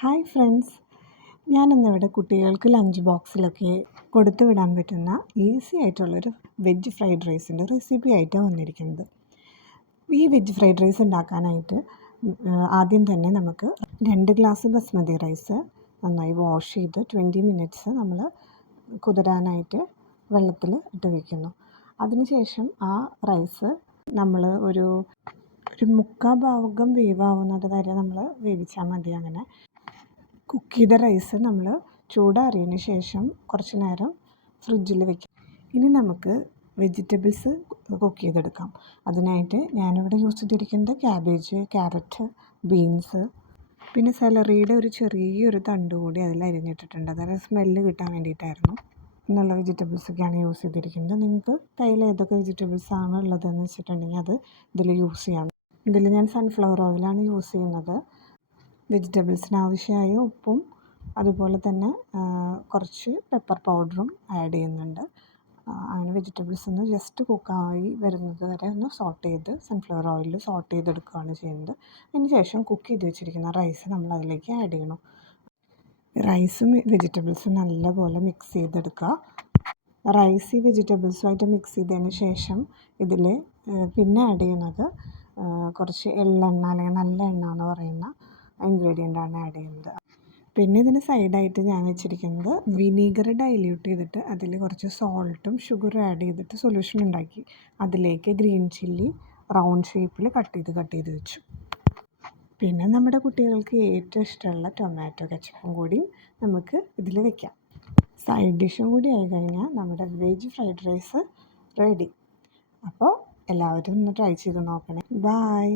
Hi friends, ഞാനിന്നിവിടെ കുട്ടികൾക്ക് lunch ബോക്സിലൊക്കെ കൊടുത്തു വിടാൻ പറ്റുന്ന ഈസി ആയിട്ടുള്ളൊരു വെജ് ഫ്രൈഡ് റൈസിൻ്റെ റെസിപ്പി ആയിട്ടാണ് വന്നിരിക്കുന്നത്. ഈ വെജ് ഫ്രൈഡ് റൈസ് ഉണ്ടാക്കാനായിട്ട് ആദ്യം തന്നെ നമുക്ക് 2 ഗ്ലാസ് ബസ്മതി റൈസ് നന്നായി വാഷ് ചെയ്ത് 20 മിനിറ്റ്സ് നമ്മൾ കുതിരാനായിട്ട് വെള്ളത്തിൽ ഇട്ട് വയ്ക്കുന്നു. അതിനുശേഷം ആ റൈസ് നമ്മൾ ഒരു 3/4 ഭാഗം വേവാവുന്നത് വരെ നമ്മൾ വേവിച്ചാൽ മതി. അങ്ങനെ കുക്ക് ചെയ്ത റൈസ് നമ്മൾ ചൂടാറിയതിന് ശേഷം കുറച്ച് നേരം ഫ്രിഡ്ജിൽ വെക്കാം. ഇനി നമുക്ക് വെജിറ്റബിൾസ് കുക്ക് ചെയ്തെടുക്കാം. അതിനായിട്ട് ഞാനിവിടെ യൂസ് ചെയ്തിരിക്കുന്നത് ക്യാബേജ്, ക്യാരറ്റ്, ബീൻസ്, പിന്നെ സെലറിയുടെ ഒരു ചെറിയൊരു തണ്ട് കൂടി അതിൽ അരിഞ്ഞിട്ടിട്ടുണ്ട്. അതായത് സ്മെല്ല് കിട്ടാൻ വേണ്ടിയിട്ടായിരുന്നു. എന്നുള്ള വെജിറ്റബിൾസൊക്കെയാണ് യൂസ് ചെയ്തിരിക്കുന്നത്. നിങ്ങൾക്ക് കയ്യിൽ ഏതൊക്കെ വെജിറ്റബിൾസാണ് ഉള്ളതെന്ന് വെച്ചിട്ടുണ്ടെങ്കിൽ അത് ഇതിൽ യൂസ് ചെയ്യാം. ഇതിൽ ഞാൻ സൺഫ്ലവർ ഓയിലാണ് യൂസ് ചെയ്യുന്നത്. വെജിറ്റബിൾസിന് ആവശ്യമായ ഉപ്പും അതുപോലെ തന്നെ കുറച്ച് പെപ്പർ പൗഡറും ആഡ് ചെയ്യുന്നുണ്ട്. അങ്ങനെ വെജിറ്റബിൾസ് ഒന്ന് ജസ്റ്റ് കുക്കായി വരുന്നത് വരെ ഒന്ന് സോട്ട് ചെയ്ത് സൺഫ്ലവർ ഓയിലിൽ സോട്ട് ചെയ്തെടുക്കുകയാണ് ചെയ്യുന്നത്. അതിന് ശേഷം കുക്ക് ചെയ്ത് വെച്ചിരിക്കുന്ന റൈസ് നമ്മൾ അതിലേക്ക് ആഡ് ചെയ്യണം. റൈസും വെജിറ്റബിൾസും നല്ലപോലെ മിക്സ് ചെയ്തെടുക്കുക. റൈസ് ഈ വെജിറ്റബിൾസുമായിട്ട് മിക്സ് ചെയ്തതിന് ശേഷം ഇതിൽ പിന്നെ ആഡ് ചെയ്യുന്നത് കുറച്ച് എള്ളെണ്ണ അല്ലെങ്കിൽ നല്ല എണ്ണ എന്ന് പറയുന്ന ഇൻഗ്രീഡിയൻ്റാണ് ആഡ് ചെയ്യുന്നത്. പിന്നെ ഇതിന് സൈഡായിട്ട് ഞാൻ വെച്ചിരിക്കുന്നത് വിനീഗർ ഡൈല്യൂട്ട് ചെയ്തിട്ട് അതിൽ കുറച്ച് സോൾട്ടും ഷുഗറും ആഡ് ചെയ്തിട്ട് സൊല്യൂഷൻ ഉണ്ടാക്കി അതിലേക്ക് ഗ്രീൻ ചില്ലി റൗണ്ട് ഷേപ്പിൽ കട്ട് ചെയ്ത് വെച്ചു. പിന്നെ നമ്മുടെ കുട്ടികൾക്ക് ഏറ്റവും ഇഷ്ടമുള്ള ടൊമാറ്റോ കെച്ചപ്പും കൂടി നമുക്ക് ഇതിൽ വെക്കാം. സൈഡ് ഡിഷും കൂടി ആയി കഴിഞ്ഞാൽ നമ്മുടെ വെജ് ഫ്രൈഡ് റൈസ് റെഡി. അപ്പോൾ എല്ലാവരും ഒന്ന് ട്രൈ ചെയ്ത് നോക്കണേ. ബൈ.